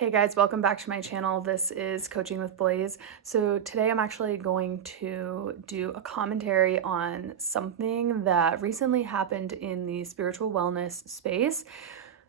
Hey guys, welcome back to my channel. This is Coaching with Blaze. So today I'm actually going to do a commentary on something that recently happened in the spiritual wellness space.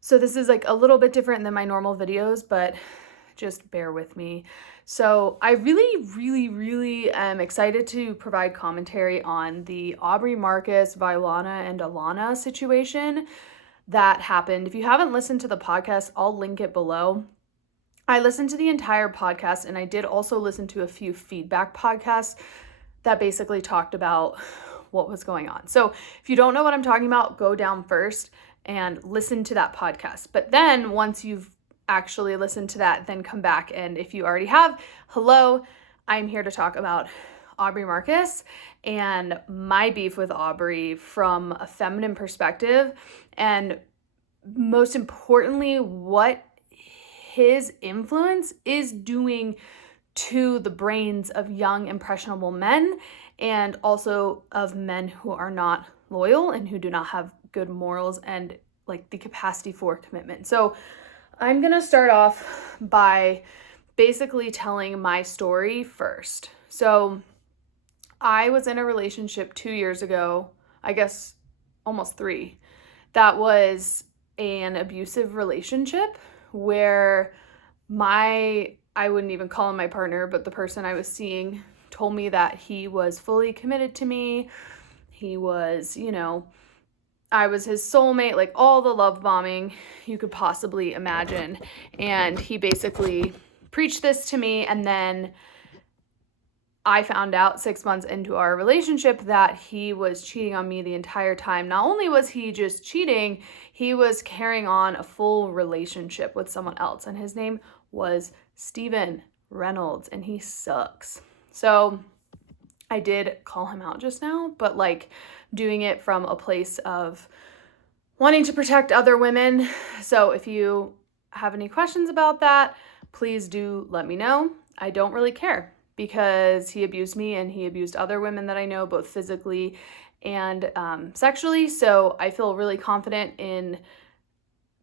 So this is like a little bit different than my normal videos, but just bear with me. So I really am excited to provide commentary on the Aubrey Marcus, Vylana, and Alana situation that happened. If you haven't listened to the podcast, I'll link it below. I listened to the entire podcast, and I did also listen to a few feedback podcasts that basically talked about what was going on. So if you don't know what I'm talking about, go down first and listen to that podcast. But then once you've actually listened to that, then come back. And if you already have, hello, I'm here to talk about Aubrey Marcus and my beef with Aubrey from a feminine perspective. And most importantly, what his influence is doing to the brains of young, impressionable men, and also of men who are not loyal and who do not have good morals and like the capacity for commitment. So I'm gonna start off by basically telling my story first. So I was in a relationship 2 years ago, I guess almost 3, that was an abusive relationship where I wouldn't even call him my partner, but the person I was seeing told me that he was fully committed to me. He was, I was his soulmate, like all the love bombing you could possibly imagine. And he basically preached this to me, and then I found out 6 months into our relationship that he was cheating on me the entire time. Not only was he just cheating, he was carrying on a full relationship with someone else. And his name was Steven Reynolds, and he sucks. So I did call him out just now, but like doing it from a place of wanting to protect other women. So if you have any questions about that, please do let me know. I don't really care, because he abused me and he abused other women that I know, both physically and sexually. So I feel really confident in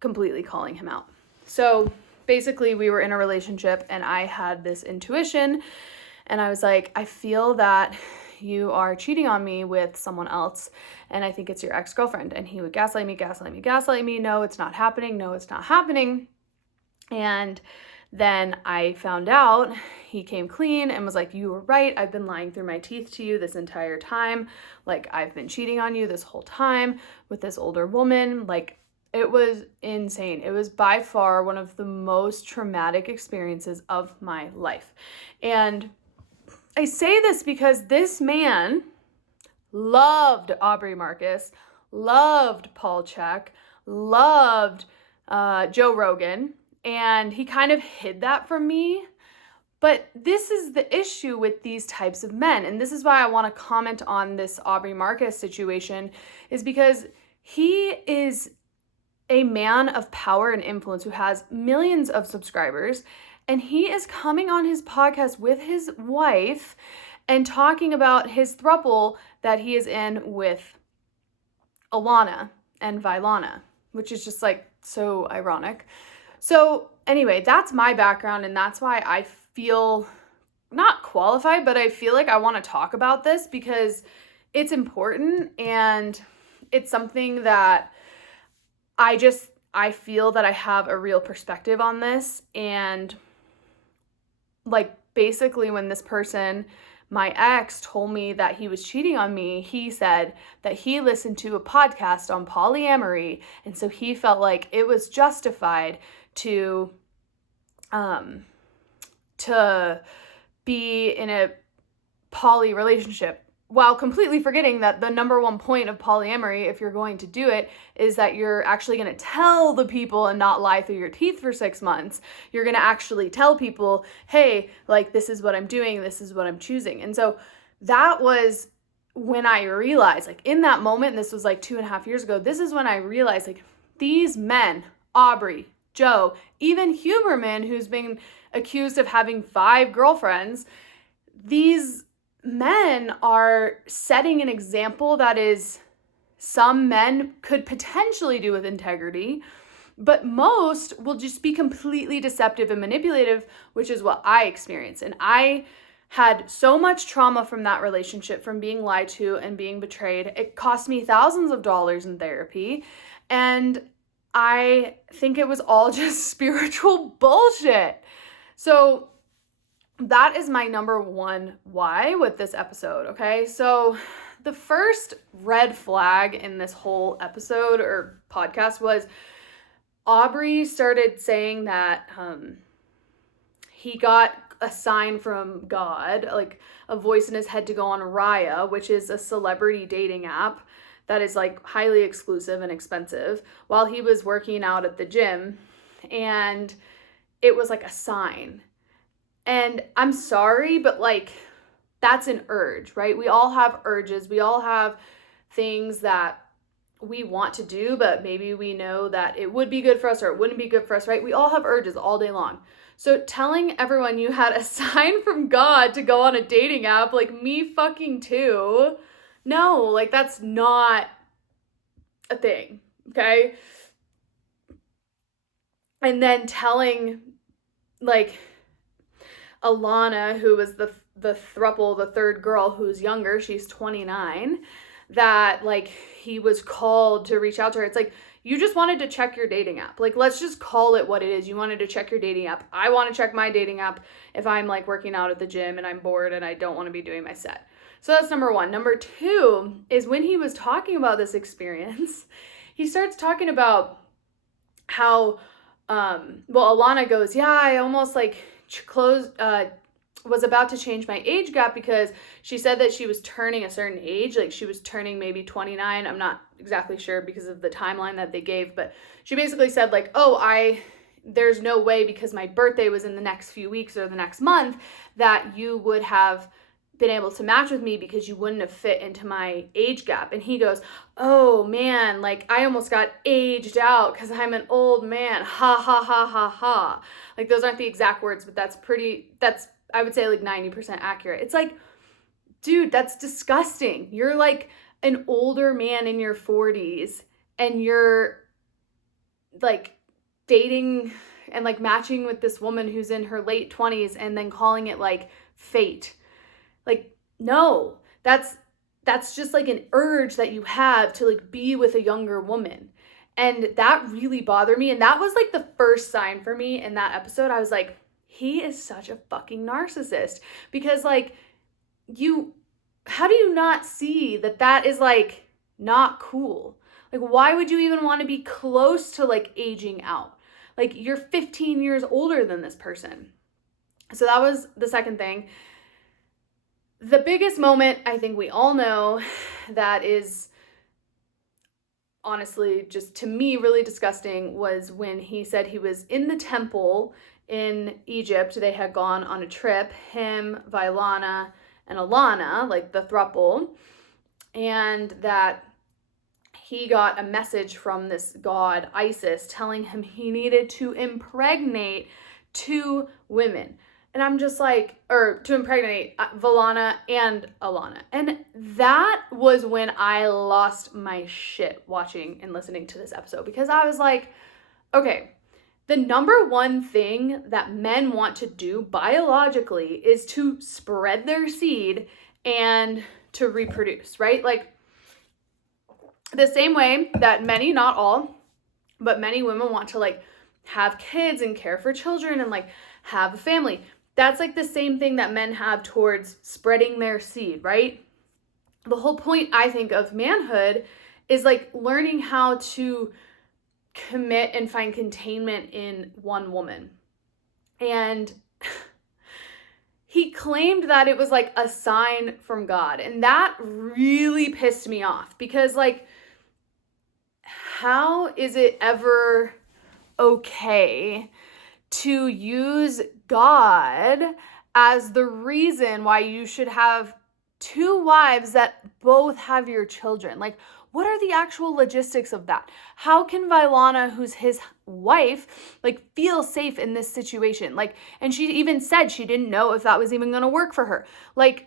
completely calling him out. So basically we were in a relationship and I had this intuition and I was like, I feel that you are cheating on me with someone else and I think it's your ex-girlfriend. And he would gaslight me. No, it's not happening. And then I found out he came clean and was like, you were right. I've been lying through my teeth to you this entire time. Like, I've been cheating on you this whole time with this older woman. Like, it was insane. It was by far one of the most traumatic experiences of my life. And I say this because this man loved Aubrey Marcus, loved Paul Chek, loved Joe Rogan, and he kind of hid that from me. But this is the issue with these types of men, and this is why I want to comment on this Aubrey Marcus situation, is because he is a man of power and influence who has millions of subscribers, and he is coming on his podcast with his wife and talking about his thruple that he is in with Alana and Vylana, which is just like so ironic. So anyway, that's my background, and that's why I feel not qualified, but I feel like I want to talk about this because it's important and it's something that I feel that I have a real perspective on this. And like basically when this person, my ex, told me that he was cheating on me, he said that he listened to a podcast on polyamory, and so he felt like it was justified to be in a poly relationship, while completely forgetting that the number one point of polyamory, if you're going to do it, is that you're actually going to tell the people and not lie through your teeth for 6 months. You're going to actually tell people, hey, like, this is what I'm doing, this is what I'm choosing. And so that was when I realized, like, in that moment, this was like 2.5 years ago, this is when I realized, like, these men, Aubrey, Joe, even Huberman, who's been accused of having 5 girlfriends, these men are setting an example that is some men could potentially do with integrity, But most will just be completely deceptive and manipulative, which is what I experienced. And I had so much trauma from that relationship, from being lied to and being betrayed. It cost me thousands of dollars in therapy. And I think it was all just spiritual bullshit. So that is my number one why with this episode, okay? So the first red flag in this whole episode or podcast was Aubrey started saying that he got a sign from God, like a voice in his head to go on Raya, which is a celebrity dating app that is like highly exclusive and expensive, while he was working out at the gym. And it was like a sign. And I'm sorry, but like that's an urge, right? We all have urges. We all have things that we want to do, but maybe we know that it would be good for us or it wouldn't be good for us, right? We all have urges all day long. So telling everyone you had a sign from God to go on a dating app, like me fucking too, no, like that's not a thing, okay? And then telling like Alana, who was the thruple, the third girl who's younger, she's 29, that like he was called to reach out to her. It's like, you just wanted to check your dating app. Like, let's just call it what it is. You wanted to check your dating app. I want to check my dating app if I'm like working out at the gym and I'm bored and I don't want to be doing my set. So that's number one. Number two is when he was talking about this experience, he starts talking about how, Alana goes, yeah, I almost like was about to change my age gap because she said that she was turning a certain age, like she was turning maybe 29. I'm not exactly sure because of the timeline that they gave, but she basically said like, there's no way because my birthday was in the next few weeks or the next month that you would have been able to match with me because you wouldn't have fit into my age gap. And he goes, oh man, like I almost got aged out because I'm an old man. Ha ha ha ha ha. Like those aren't the exact words, but that's I would say like 90% accurate. It's like, dude, that's disgusting. You're like an older man in your 40s and you're like dating and like matching with this woman who's in her late 20s and then calling it like fate. Like, no, that's just like an urge that you have to like be with a younger woman. And that really bothered me. And that was like the first sign for me in that episode. I was like, he is such a fucking narcissist, because like how do you not see that is like not cool? Like, why would you even want to be close to like aging out? Like you're 15 years older than this person. So that was the second thing. The biggest moment, I think we all know, that is honestly just to me really disgusting, was when he said he was in the temple in Egypt. They had gone on a trip, him, Vailana, and Alana, like the thruple, and that he got a message from this god, Isis, telling him he needed to impregnate 2 women. And I'm just like, or to impregnate Vailana and Alana. And that was when I lost my shit watching and listening to this episode, because I was like, okay, the number one thing that men want to do biologically is to spread their seed and to reproduce, right? Like the same way that many, not all, but many women want to like have kids and care for children and like have a family. That's like the same thing that men have towards spreading their seed, right? The whole point, I think, of manhood is like learning how to commit and find containment in one woman. And he claimed that it was like a sign from God. And that really pissed me off, because like, how is it ever okay to use God as the reason why you should have 2 wives that both have your children? Like, what are the actual logistics of that? How can Vailana, who's his wife, like feel safe in this situation? Like, and she even said she didn't know if that was even going to work for her. Like,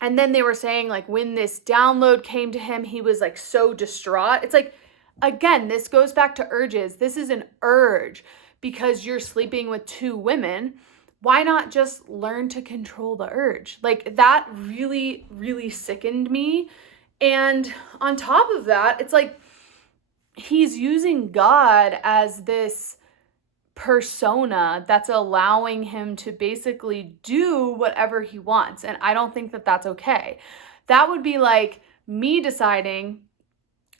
and then they were saying like when this download came to him, he was like so distraught. It's like, again, this goes back to urges. This is an urge because you're sleeping with 2 women. Why not just learn to control the urge? Like, that really, really sickened me. And on top of that, it's like he's using God as this persona that's allowing him to basically do whatever he wants. And I don't think that that's okay. That would be like me deciding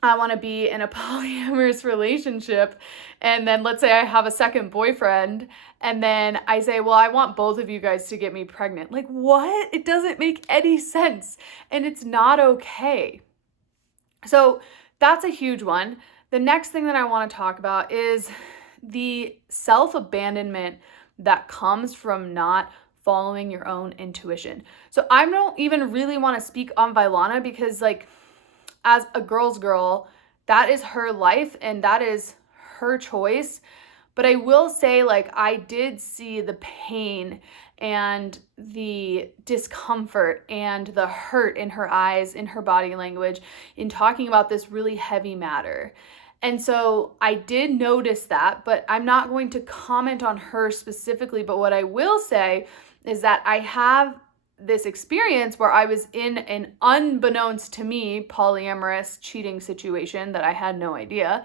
I want to be in a polyamorous relationship, and then let's say I have a second boyfriend, and then I say, well, I want both of you guys to get me pregnant. Like, what? It doesn't make any sense, and it's not okay. So that's a huge one. The next thing that I want to talk about is the self-abandonment that comes from not following your own intuition. So I don't even really want to speak on Vylana because, like, as a girl's girl, that is her life and that is her choice. But I will say, like, I did see the pain and the discomfort and the hurt in her eyes, in her body language, in talking about this really heavy matter. And so I did notice that, but I'm not going to comment on her specifically. But what I will say is that I have this experience where I was in an unbeknownst to me polyamorous cheating situation that I had no idea.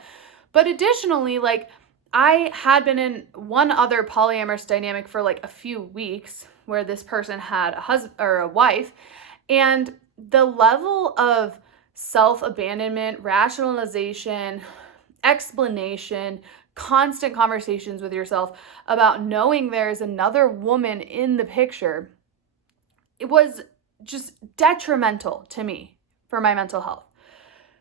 But additionally, like, I had been in one other polyamorous dynamic for like a few weeks where this person had a husband or a wife, and the level of self-abandonment, rationalization, explanation, constant conversations with yourself about knowing there's another woman in the picture, it was just detrimental to me for my mental health.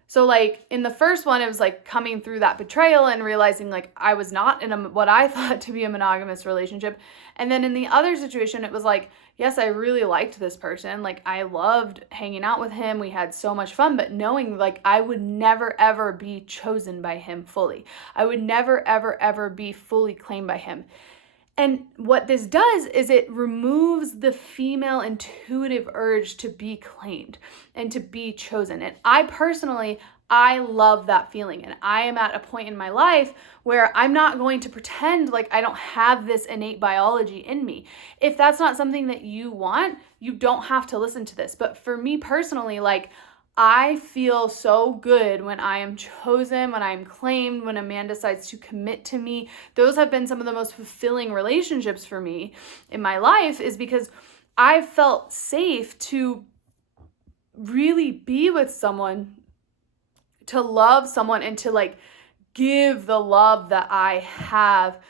So, like, in the first one, it was like coming through that betrayal and realizing like I was not in what I thought to be a monogamous relationship. And then in the other situation, it was like, yes, I really liked this person. Like, I loved hanging out with him. We had so much fun, but knowing like I would never, ever be chosen by him fully. I would never, ever, ever be fully claimed by him. And what this does is it removes the female intuitive urge to be claimed and to be chosen. And I love that feeling. And I am at a point in my life where I'm not going to pretend like I don't have this innate biology in me. If that's not something that you want, you don't have to listen to this. But for me personally, like, I feel so good when I am chosen, when I'm claimed, when a man decides to commit to me. Those have been some of the most fulfilling relationships for me in my life, is because I felt safe to really be with someone, to love someone, and to like give the love that I have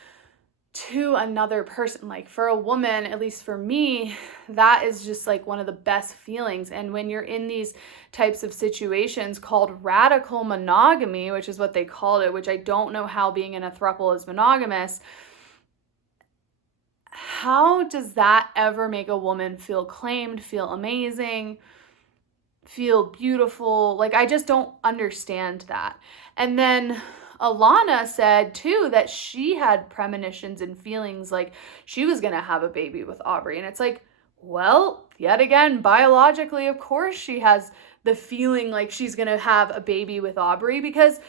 to another person. Like, for a woman, at least for me, that is just like one of the best feelings. And when you're in these types of situations called radical monogamy, which is what they called it, which I don't know how being in a thruple is monogamous, how does that ever make a woman feel claimed, feel amazing, feel beautiful? Like, I just don't understand that. And then Alana said too that she had premonitions and feelings like she was going to have a baby with Aubrey. And it's like, well, yet again, biologically, of course she has the feeling like she's going to have a baby with Aubrey, because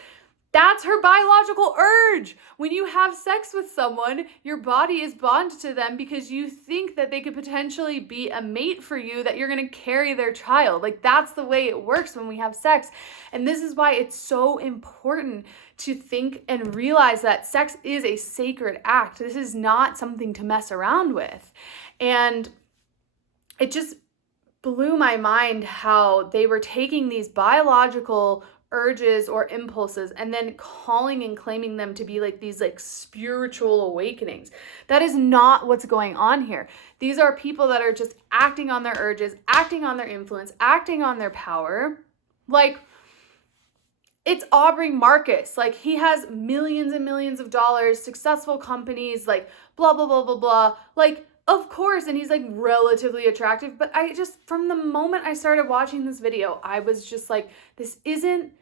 that's her biological urge. When you have sex with someone, your body is bonded to them because you think that they could potentially be a mate for you, that you're going to carry their child. Like, that's the way it works when we have sex. And this is why it's so important to think and realize that sex is a sacred act. This is not something to mess around with. And it just blew my mind how they were taking these biological urges or impulses and then calling and claiming them to be like these like spiritual awakenings. That is not what's going on here. These are people that are just acting on their urges, acting on their influence, acting on their power. Like, it's Aubrey Marcus. Like, he has millions and millions of dollars, successful companies, like blah, blah, blah, blah, blah. Like, of course, and he's like relatively attractive, but I just, from the moment I started watching this video, I was just like, this isn't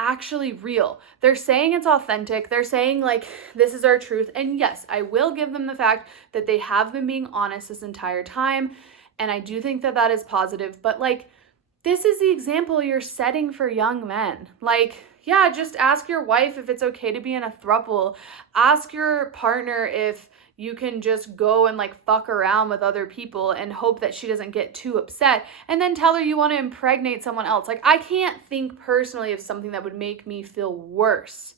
actually real. They're saying it's authentic. They're saying like, this is our truth. And yes, I will give them the fact that they have been being honest this entire time. And I do think that that is positive, but like, this is the example you're setting for young men. Like, yeah, just ask your wife if it's okay to be in a thruple. Ask your partner if you can just go and like fuck around with other people and hope that she doesn't get too upset, and then tell her you want to impregnate someone else. Like, I can't think personally of something that would make me feel worse.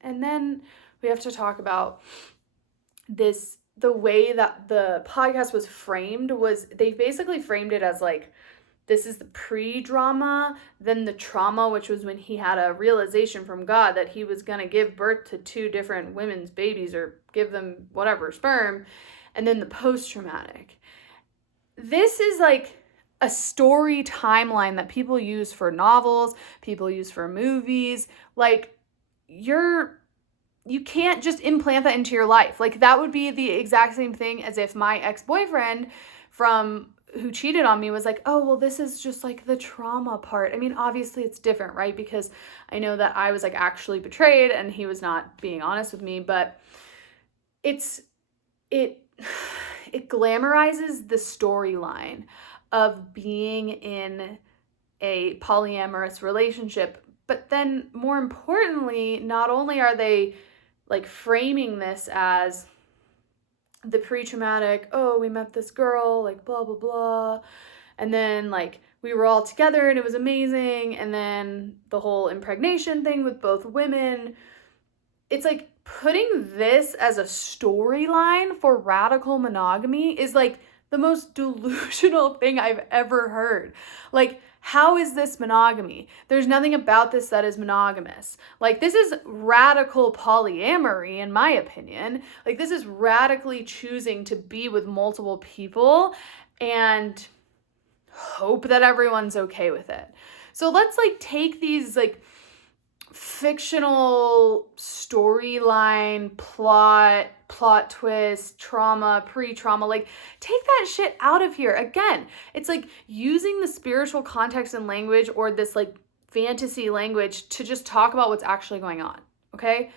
And then we have to talk about this. The way that the podcast was framed was, they basically framed it as like, this is the pre-drama, then the trauma, which was when he had a realization from God that he was going to give birth to 2 different women's babies, or give them whatever, sperm, and then the post-traumatic. This is like a story timeline that people use for novels, people use for movies. Like, you can't just implant that into your life. Like, that would be the exact same thing as if my ex-boyfriend who cheated on me was like, oh, well, this is just like the trauma part. I mean, obviously it's different, right? Because I know that I was like actually betrayed and he was not being honest with me, but it glamorizes the storyline of being in a polyamorous relationship. But then more importantly, not only are they like framing this as the pre-traumatic, oh, we met this girl, like blah, blah, blah, and then like we were all together and it was amazing, and then the whole impregnation thing with both women. It's like putting this as a storyline for radical monogamy is like the most delusional thing I've ever heard. Like, how is this monogamy? There's nothing about this that is monogamous. Like, this is radical polyamory, in my opinion. Like, this is radically choosing to be with multiple people and hope that everyone's okay with it. So let's like take these like fictional storyline, plot twist, trauma, pre-trauma, like take that shit out of here. Again, it's like using the spiritual context and language, or this like fantasy language, to just talk about what's actually going on, okay?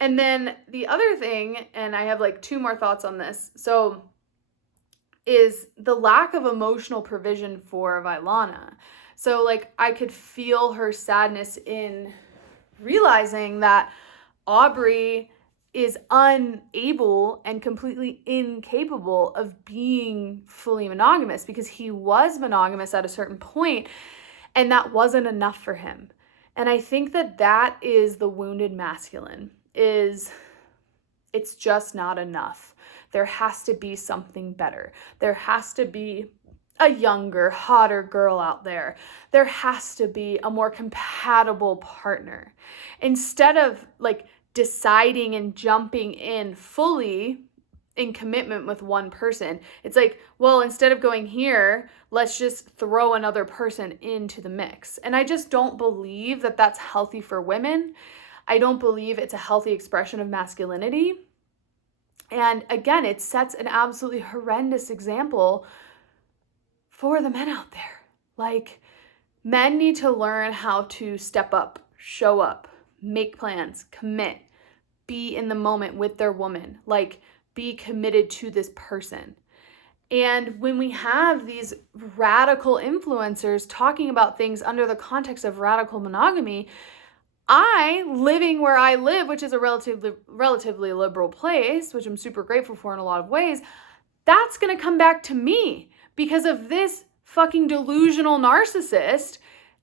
And then the other thing, and I have like 2 more thoughts on this, so is the lack of emotional provision for Vailana. So like I could feel her sadness in realizing that Aubrey is unable and completely incapable of being fully monogamous, because he was monogamous at a certain point and that wasn't enough for him. And I think that that is the wounded masculine, is it's just not enough. There has to be something better. There has to be a younger, hotter girl out there. There has to be a more compatible partner. Instead of like deciding and jumping in fully in commitment with one person, it's like, well, instead of going here, let's just throw another person into the mix. And I just don't believe that that's healthy for women. I don't believe it's a healthy expression of masculinity. And again, it sets an absolutely horrendous example for the men out there. Like, men need to learn how to step up, show up, make plans, commit, be in the moment with their woman, like be committed to this person. And when we have these radical influencers talking about things under the context of radical monogamy, I, living where I live, which is a relatively liberal place, which I'm super grateful for in a lot of ways, that's going to come back to me because of this fucking delusional narcissist.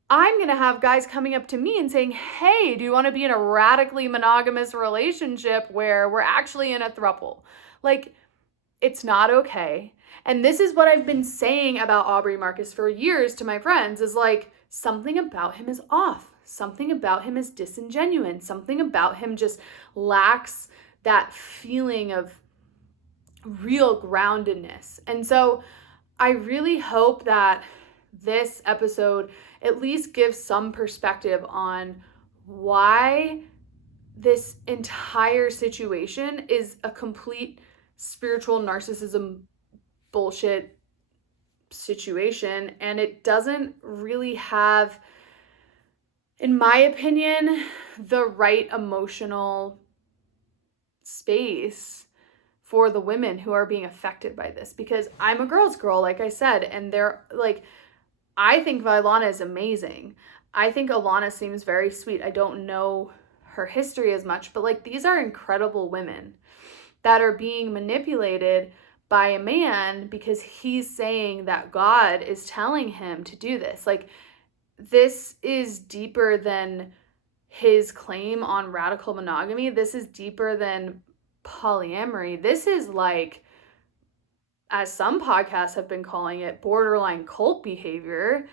I'm going to have guys coming up to me and saying, hey, do you want to be in a radically monogamous relationship where we're actually in a throuple? Like, it's not okay. And this is what I've been saying about Aubrey Marcus for years to my friends, is like, something about him is off. Something about him is disingenuous. Something about him just lacks that feeling of real groundedness. And so I really hope that this episode at least gives some perspective on why this entire situation is a complete spiritual narcissism bullshit situation, and it doesn't really have, in my opinion, the right emotional space for the women who are being affected by this, because I'm a girl's girl, like I said, and they're like, I think Vailana is amazing. I think Alana seems very sweet. I don't know her history as much, but like, these are incredible women that are being manipulated by a man because he's saying that God is telling him to do this. Like, this is deeper than his claim on radical monogamy. This is deeper than polyamory. This is like, as some podcasts have been calling it, borderline cult behavior.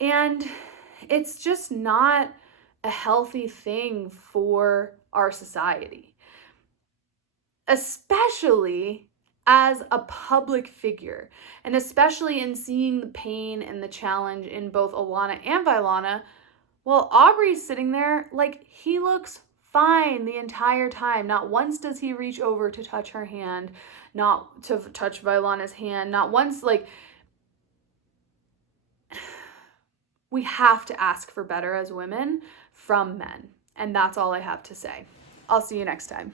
And it's just not a healthy thing for our society, especially as a public figure, and especially in seeing the pain and the challenge in both Alana and Vailana, while Aubrey's sitting there like he looks fine the entire time. Not once does he reach over to touch her hand, not to touch Vailana's hand, not once. Like, we have to ask for better as women from men. And that's all I have to say. I'll see you next time.